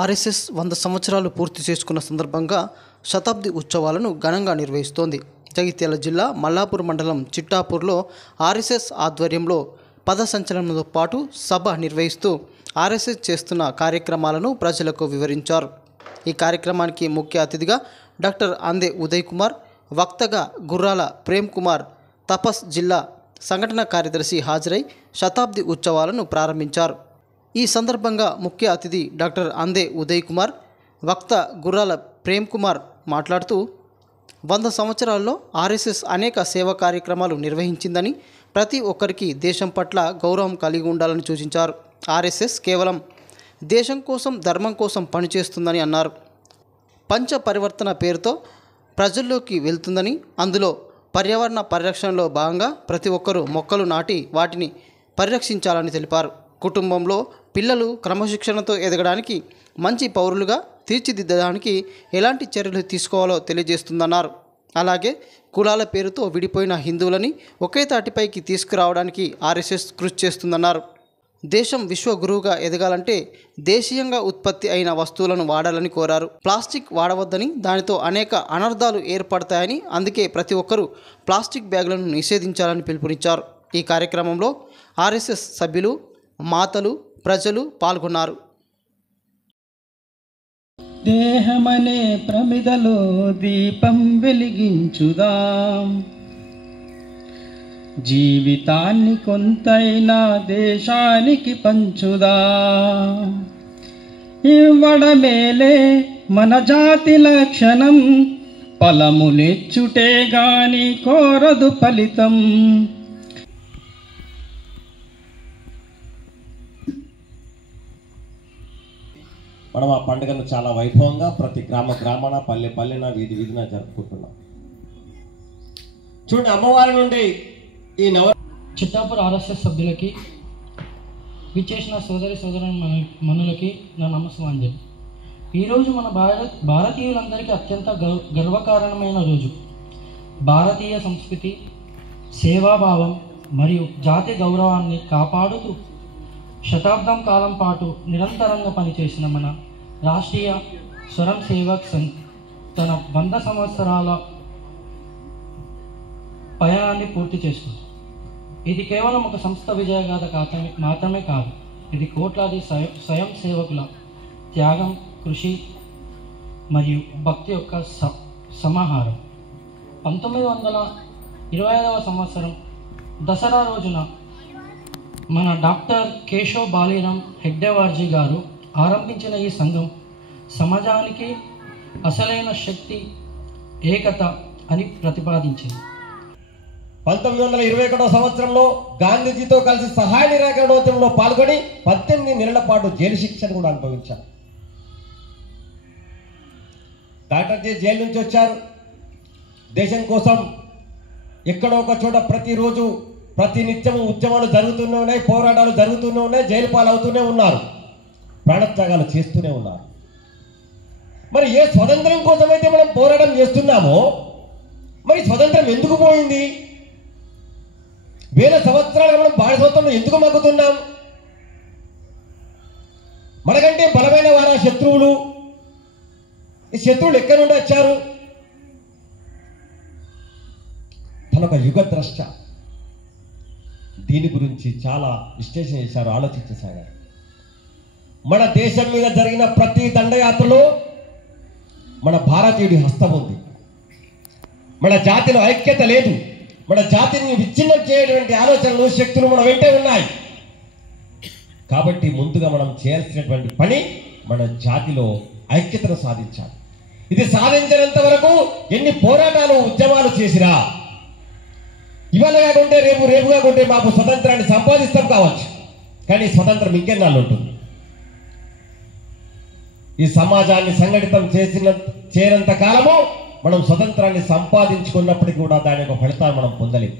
RSS 100 సంవత్సరాలు పూర్తి చేసుకున్న సందర్భంగా శతాబ్ది ఉత్సవాలను ఘనంగా నిర్వహిస్తోంది. జగిత్యాల జిల్లా మల్లాపూర్ మండలం చిట్టాపూర్లో ఆర్ఎస్ఎస్ ఆధ్వర్యంలో పద సంచలనంతో పాటు సభ నిర్వహిస్తూ ఆర్ఎస్ఎస్ చేస్తున్న కార్యక్రమాలను ప్రజలకు వివరించారు. ఈ కార్యక్రమానికి ముఖ్య అతిథిగా డాక్టర్ అందే ఉదయ్ కుమార్, వక్తగా గుర్రాల ప్రేమ్ కుమార్ తపస్ జిల్లా సంఘటన కార్యదర్శి హాజరై శతాబ్ది ఉత్సవాలను ప్రారంభించారు. ఈ సందర్భంగా ముఖ్య అతిథి డాక్టర్ అందే ఉదయ్ కుమార్, వక్త గుర్రాల ప్రేమ్ కుమార్ మాట్లాడుతూ 100 సంవత్సరాల్లో ఆర్ఎస్ఎస్ అనేక సేవా కార్యక్రమాలు నిర్వహించిందని, ప్రతి ఒక్కరికి దేశం పట్ల గౌరవం కలిగి ఉండాలని సూచించారు. ఆర్ఎస్ఎస్ కేవలం దేశం కోసం, ధర్మం కోసం పనిచేస్తుందని అన్నారు. పంచ పరివర్తన పేరుతో ప్రజల్లోకి వెళ్తుందని, అందులో పర్యావరణ పరిరక్షణలో భాగంగా ప్రతి ఒక్కరూ మొక్కలు నాటి వాటిని పరిరక్షించాలని తెలిపారు. కుటుంబంలో పిల్లలు క్రమశిక్షణతో ఎదగడానికి, మంచి పౌరులుగా తీర్చిదిద్దడానికి ఎలాంటి చర్యలు తీసుకోవాలో తెలియజేస్తుందన్నారు. అలాగే కులాల పేరుతో విడిపోయిన హిందువులని ఒకే తాటిపైకి తీసుకురావడానికి ఆర్ఎస్ఎస్ కృషి చేస్తుందన్నారు. దేశం విశ్వగురువుగా ఎదగాలంటే దేశీయంగా ఉత్పత్తి అయిన వస్తువులను వాడాలని కోరారు. ప్లాస్టిక్ వాడవద్దని, దానితో అనేక అనర్థాలు ఏర్పడతాయని, అందుకే ప్రతి ఒక్కరూ ప్లాస్టిక్ బ్యాగులను నిషేధించాలని పిలుపునిచ్చారు. ఈ కార్యక్రమంలో ఆర్ఎస్ఎస్ సభ్యులు, మాతలు, ప్రజలు పాల్గొన్నారు. దేహమనే ప్రమిదలో దీపం వెలిగించుదాం, జీవితాన్ని కొంతైనా దేశానికి పంచుదాం. ఇవ్వడమేలే మన జాతి లక్షణం, ఫలములిచ్చుటే గాని కోరదు ఫలితం. మనం ఆ పండుగను చాలా వైభవంగా ప్రతి గ్రామాన, పల్లెన, వీధిన జరుపుకుంటున్నాం. చూడండి, అమ్మవారి నుండి ఈ చిట్టాపూర్ ఆర్ఎస్ఎస్ సభ్యులకి, విచ్చేసిన సోదరులకి నా నమస్కారం. ఈరోజు మన భారతీయులందరికీ అత్యంత గర్వకారణమైన రోజు. భారతీయ సంస్కృతి, సేవాభావం మరియు జాతి గౌరవాన్ని కాపాడుతూ శతాబ్దం కాలం పాటు నిరంతరంగా పనిచేసిన మన రాష్ట్రీయ స్వయం సేవక్ సంఘ్ తన 100 సంవత్సరాల పయనాన్ని పూర్తి చేస్తుంది. ఇది కేవలం ఒక సంస్థ విజయగాథ మాత్రమే కాదు, ఇది కోట్లాది స్వయం సేవకుల త్యాగం, కృషి మరియు భక్తి యొక్క సమాహారం. 1925వ సంవత్సరం దసరా రోజున మన డాక్టర్ కేశవ్ బాలీరామ్ హెగ్డేవార్జీ గారు ఆరంభించిన ఈ సంఘం సమాజానికి అసలైన శక్తి, ఏకత అని ప్రతిపాదించింది. 1921వ సంవత్సరంలో గాంధీజీతో కలిసి సహాయ నిరాకరణోద్యమంలో పాల్గొని 18 నెలల పాటు జైలు శిక్షను కూడా అనుభవించారు. డాక్టర్ జీ జైలు నుంచి వచ్చారు. దేశం కోసం ఎక్కడో ఒక చోట ప్రతిరోజు ప్రతి నిత్యము ఉద్యమాలు జరుగుతూనే ఉన్నాయి, పోరాటాలు జరుగుతూనే ఉన్నాయి, జైలు పాలవుతూనే ఉన్నారు, ప్రాణత్యాగాలు చేస్తూనే ఉన్నారు. మరి ఏ స్వతంత్రం కోసమైతే మనం పోరాటం చేస్తున్నామో, మరి స్వతంత్రం ఎందుకు పోయింది? వేల సంవత్సరాలుగా మనం బానిసత్వంలో ఎందుకు మగ్గుతున్నాం? మనకంటే బలమైన వారా శత్రువులు. ఈ శత్రువులు ఎక్కడి నుండి వచ్చారు? తనొక యుగద్రష్ట. దీని గురించి చాలా విశ్లేషణ చేశారు, ఆలోచించేసాగారు. మన దేశం మీద జరిగిన ప్రతి దండయాత్రలో మన భారతీయుడి హస్తం ఉంది. మన జాతిలో ఐక్యత లేదు. మన జాతిని విచ్ఛిన్నం చేయటువంటి ఆలోచనలు, శక్తులు మన వెంటే ఉన్నాయి. కాబట్టి ముందుగా మనం చేయాల్సినటువంటి పని మన జాతిలో ఐక్యతను సాధించాలి. ఇది సాధించినంత వరకు ఎన్ని పోరాటాలు, ఉద్యమాలు చేసినా ఇవాళ కాకుంటే రేపు కాకుంటే మాకు స్వతంత్రాన్ని సంపాదిస్తాం కావచ్చు, కానీ స్వతంత్రం ఇంకెన్నాళ్ళు ఉంటుంది? ఈ సమాజాన్ని సంఘటితం చేయనంత కాలము మనం స్వతంత్రాన్ని సంపాదించుకున్నప్పటికీ కూడా దాని యొక్క ఫలితాన్ని మనం పొందలేము.